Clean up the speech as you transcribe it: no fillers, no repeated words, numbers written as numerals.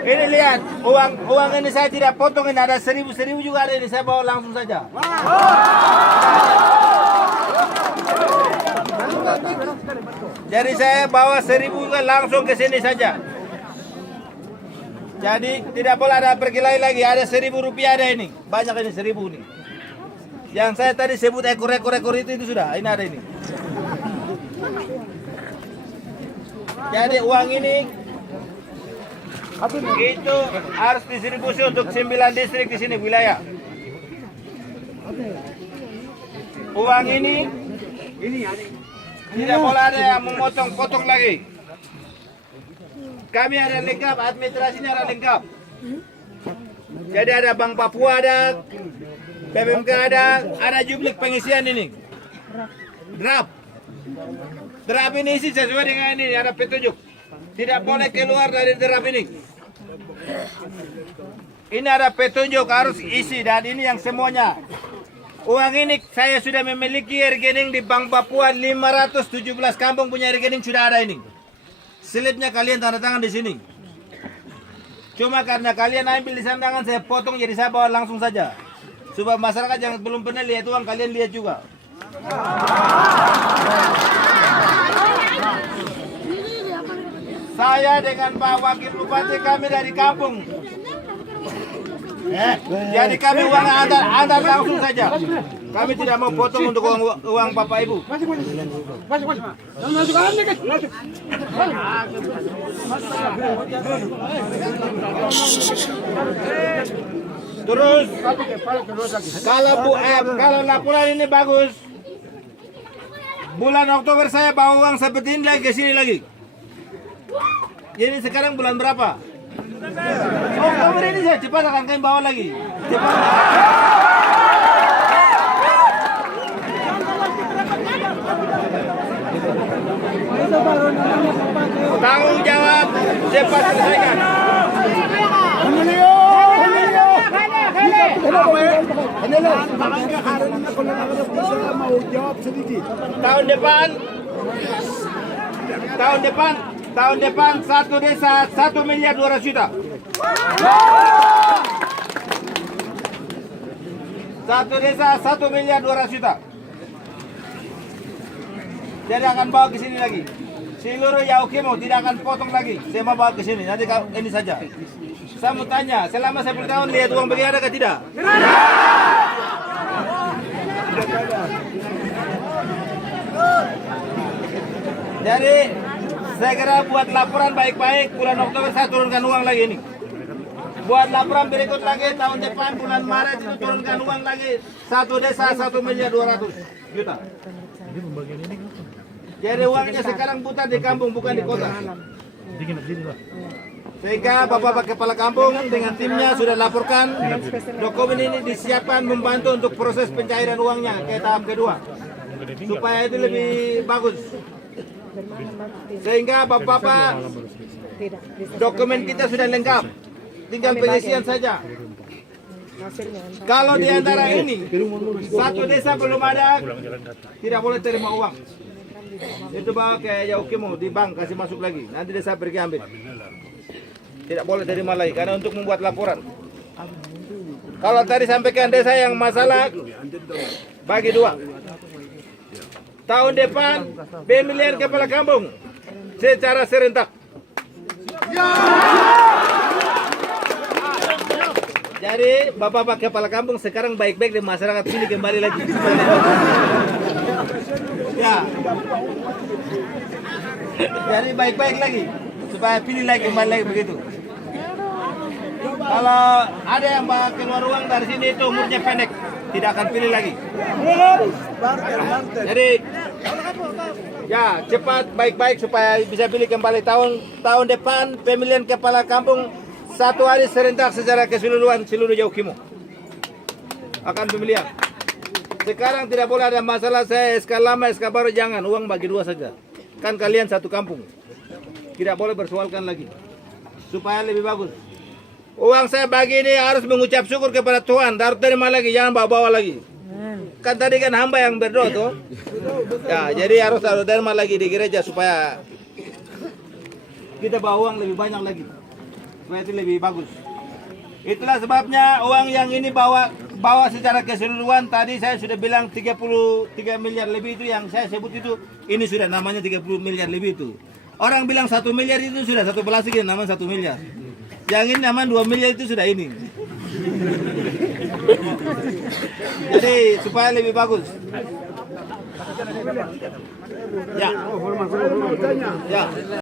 Ini lihat, uang ini saya tidak potong, ini ada 1.000 juga ada ini, saya bawa langsung saja. Jadi saya bawa 1.000 juga langsung ke sini saja. Jadi tidak boleh ada perkelahi lagi, ada 1.000 rupiah ada ini, banyak ini 1.000 nih. Yang saya tadi sebut ekor-ekor itu sudah, ini ada ini. Jadi uang ini itu harus distribusi untuk 9 distrik di sini wilayah. Uang ini tidak boleh ada yang memotong-potong lagi. Kami ada lengkap, administrasinya ada lengkap. Jadi ada Bank Papua ada, BPMK ada jublik pengisian ini. Draft ini isi sesuai dengan ini, ada petunjuk. Tidak boleh keluar dari draft ini. Ini ada petunjuk harus isi dan ini yang semuanya. Uang ini saya sudah memiliki rekening di Bank Papua 517 kampung punya rekening sudah ada ini. Slipnya kalian tanda tangan di sini. Cuma karena kalian ambil di sandangan saya potong jadi saya bawa langsung saja. Supaya masyarakat yang belum pernah lihat uang kalian lihat juga. Saya dengan Pak Wakil Bupati kami dari kampung. Jadi kami uang anda langsung saja. Kami tidak mau potong untuk uang Bapak Ibu. Terus kalau laporan ini bagus, bulan Oktober saya bawa uang seperti ini lagi ke sini lagi. Jadi sekarang bulan berapa? Oktober ini saya cepat akan kami bawa lagi. Cepat. Tanggung jawab cepat selesaikan. Tahun depan satu desa 1.200.000.000. Satu desa 1.200.000.000. Jadi akan bawa ke sini lagi. Seluruh Yaukimo tidak akan potong lagi. Saya mau bawa ke sini. Nanti ini saja. Saya mau tanya, selama 10 tahun lihat uang begini ada atau tidak? Jadi saya kira buat laporan baik-baik bulan Oktober saya turunkan uang lagi ini. Buat laporan berikut lagi tahun depan bulan Maret itu turunkan uang lagi. Satu desa 1.200.000.000. Jadi uangnya sekarang putar di kampung bukan di kota. Sehingga Bapak Kepala Kampung dengan timnya sudah laporkan dokumen ini disiapkan membantu untuk proses pencairan uangnya ke tahap kedua supaya itu lebih bagus. Sehingga Bapak dokumen kita sudah lengkap, tinggal pengisian saja. Kalau di antara ini satu desa belum ada, tidak boleh terima uang. Itu bawa ke Yaukimo di bank kasih masuk lagi. Nanti desa pergi ambil. Tidak boleh terima lagi karena untuk membuat laporan. Kalau tadi sampaikan desa yang masalah bagi dua. Tahun depan pemilihan kepala kampung secara serentak. Jadi Bapak kepala kampung sekarang baik-baik di masyarakat pilih kembali lagi. Ya. Jadi baik-baik lagi supaya pilih lagi kembali lagi begitu. Kalau ada yang keluar uang dari sini itu umurnya pendek, tidak akan pilih lagi. Jadi ya cepat baik-baik supaya bisa pilih kembali tahun depan pemilihan kepala kampung satu hari serentak secara keseluruhan seluruh Yaukimo akan pemilihan. Sekarang tidak boleh ada masalah saya SK lama SK baru jangan uang bagi dua saja. Kan kalian satu kampung. Tidak boleh bersoalkan lagi supaya lebih bagus. Uang saya bagi ini harus mengucap syukur kepada Tuhan. Harus terima lagi, jangan bawa-bawa lagi. Kan tadi kan hamba yang berdoa tuh. Ya, jadi harus terima lagi di gereja supaya kita bawa uang lebih banyak lagi. supaya itu lebih bagus. Itulah sebabnya uang yang ini bawa secara keseluruhan tadi saya sudah bilang 33 miliar lebih itu yang saya sebut itu ini sudah namanya 30 miliar lebih itu. Orang bilang 1 miliar itu sudah satu plastik ini namanya 1 miliar. Yang ini namanya 2 miliar itu sudah ini. Jadi supaya lebih bagus. Ya. Ya.